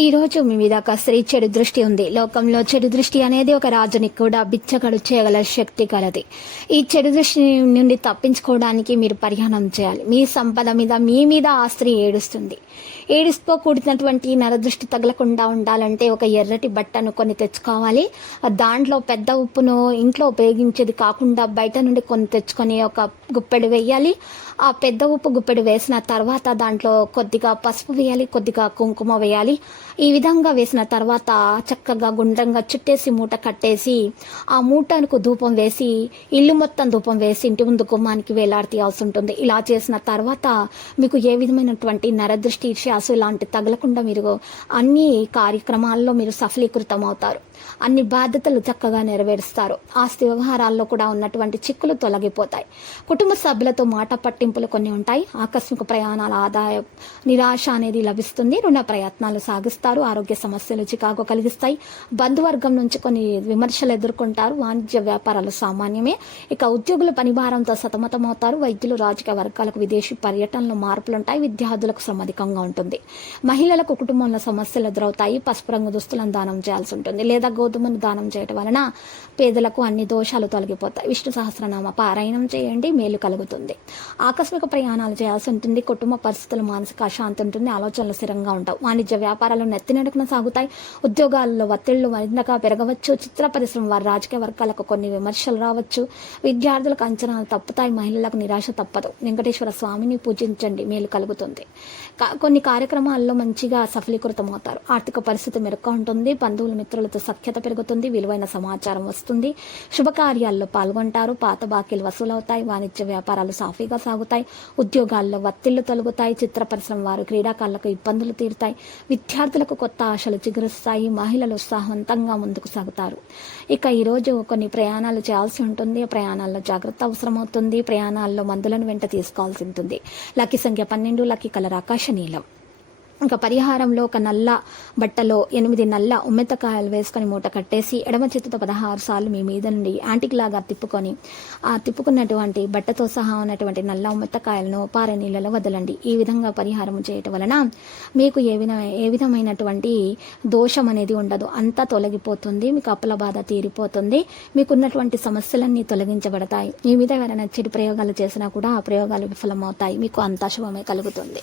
ఈ రోజు మీ మీద ఒక స్త్రీ చెడు దృష్టి ఉంది. లోకంలో చెడు దృష్టి అనేది ఒక రాజుని కూడా బిచ్చగడు చేయగల శక్తి కలది. ఈ చెడు దృష్టి నుండి తప్పించుకోవడానికి మీరు పరిహారం చేయాలి. మీ సంపద మీద మీ మీద ఆ స్త్రీ ఏడుస్తుంది. ఏడుస్తూ కూడినటువంటి నరదృష్టి తగలకుండా ఉండాలంటే ఒక ఎర్రటి బట్టను కొన్ని తెచ్చుకోవాలి. దాంట్లో పెద్ద ఉప్పును ఇంట్లో ఉపయోగించేది కాకుండా బయట నుండి కొన్ని తెచ్చుకొని ఒక గుప్పెడు వేయాలి. ఆ పెద్ద ఉప్పు గుప్పెడు వేసిన తర్వాత దాంట్లో కొద్దిగా పసుపు వేయాలి కొద్దిగా కుంకుమ వేయాలి. ఈ విధంగా వేసిన తర్వాత చక్కగా గుండ్రంగా చుట్టేసి మూట కట్టేసి ఆ మూటకు ధూపం వేసి ఇల్లు మొత్తం ధూపం వేసి ఇంటి ముందు గుమ్మానికి వేలాడతీయాల్సి ఉంటుంది. ఇలా చేసిన తర్వాత మీకు ఏ విధమైనటువంటి నరదృష్టి శాసు ఇలాంటి తగలకుండా మీరు అన్ని కార్యక్రమాల్లో మీరు సఫలీకృతం అవుతారు అన్ని బాధ్యతలు చక్కగా నెరవేరుస్తారు. ఆస్తి వ్యవహారాల్లో కూడా ఉన్నటువంటి చిక్కులు తొలగిపోతాయి. కుటుంబ సభ్యులతో మాట పట్టింపులు కొన్ని ఉంటాయి. ఆకస్మిక ప్రయాణాల ఆదాయం నిరాశ అనేది లభిస్తుంది. రుణ ప్రయత్నాలు కలిగిస్తారు. ఆరోగ్య సమస్యలు చికాకు కలిగిస్తాయి. బంధువర్గం నుంచి కొన్ని విమర్శలు ఎదుర్కొంటారు. వాణిజ్య వ్యాపారాలు సామాన్యమే. ఇక ఉద్యోగుల పనిభారంతో సతమతమవుతారు. వైద్యులు రాజకీయ వర్గాలకు విదేశీ పర్యటనలో మార్పులుంటాయి. విద్యార్థులకు శ్రమ అధికంగా ఉంటుంది. మహిళలకు కుటుంబంలో సమస్యలు ఎదురవుతాయి. పసుపు రంగు దుస్తులను దానం చేయాల్సి ఉంటుంది. లేదా గోధుమను దానం చేయడం వలన పేదలకు అన్ని దోషాలు తొలగిపోతాయి. విష్ణు సహస్రనామ పారాయణం చేయండి. మేలు కలుగుతుంది. ఆకస్మిక ప్రయాణాలు చేయాల్సి ఉంటుంది. కుటుంబ పరిస్థితులు మానసిక అశాంతి ఉంటుంది. ఆలోచనలు స్థిరంగా ఉంటావు వాణిజ్య వ్యాపారాలు నెత్తినడుకున సాగుతాయి. ఉద్యోగాల్లో ఒత్తిళ్ళు మరింతగా పెరగవచ్చు. చిత్ర పరిశ్రమ వారి రాజకీయ వర్గాలకు కొన్ని విమర్శలు రావచ్చు. విద్యార్థులకు అంచనాలు తప్పుతాయి. మహిళలకు నిరాశ తప్పదు. వెంకటేశ్వర స్వామిని పూజించండి. మేలు కలుగుతుంది. కొన్ని కార్యక్రమాల్లో మంచిగా సఫలీకృతం అవుతారు ఆర్థిక పరిస్థితి మెరుగ్గా ఉంటుంది. బంధువులు మిత్రులతో సఖ్యత పెరుగుతుంది. విలువైన సమాచారం వస్తుంది. శుభకార్యాల్లో పాల్గొంటారు. పాత బాకీలు వసూలవుతాయి. వాణిజ్య వ్యాపారాలు సాఫీగా సాగుతాయి. ఉద్యోగాల్లో ఒత్తిళ్ళు తొలగుతాయి. చిత్ర పరిశ్రమ వారు క్రీడాకారులకు ఇబ్బందులు తీరుతాయి. విద్యార్థులకు కొత్త ఆశలు చిగురుస్తాయి. మహిళలు ఉత్సాహవంతంగా ముందుకు సాగుతారు. ఇక ఈరోజు కొన్ని ప్రయాణాలు చేయాల్సి ఉంటుంది. ప్రయాణాల్లో జాగ్రత్త అవసరమవుతుంది. ప్రయాణాల్లో మందులను వెంట తీసుకోవాల్సి ఉంటుంది. లక్కీ సంఖ్య పన్నెండు లక్కీ కలర్ ఆకాశ నీలం. ఇంకా పరిహారంలో ఒక నల్ల బట్టలో ఎనిమిది నల్ల ఉమ్మెత్తకాయలు వేసుకొని మూట కట్టేసి ఎడమ చేతితో పదహారు సార్లు మీ మీద నుండి యాంటిక్ లాగా తిప్పుకొని ఆ తిప్పుకున్నటువంటి బట్టతో సహా ఉన్నటువంటి నల్ల ఉమ్మెత్తకాయలను పారే నీళ్ళలో వదలండి. ఈ విధంగా పరిహారం చేయటం వలన మీకు ఏ విధ ఏ విధమైనటువంటి దోషం అనేది ఉండదు. అంతా తొలగిపోతుంది మీకు అప్పుల బాధ తీరిపోతుంది మీకున్నటువంటి సమస్యలన్నీ తొలగించబడతాయి. మీ మీద ఎవరైనా చెడు ప్రయోగాలు చేసినా కూడా ఆ ప్రయోగాలు విఫలమవుతాయి. మీకు అంతా శుభమే కలుగుతుంది.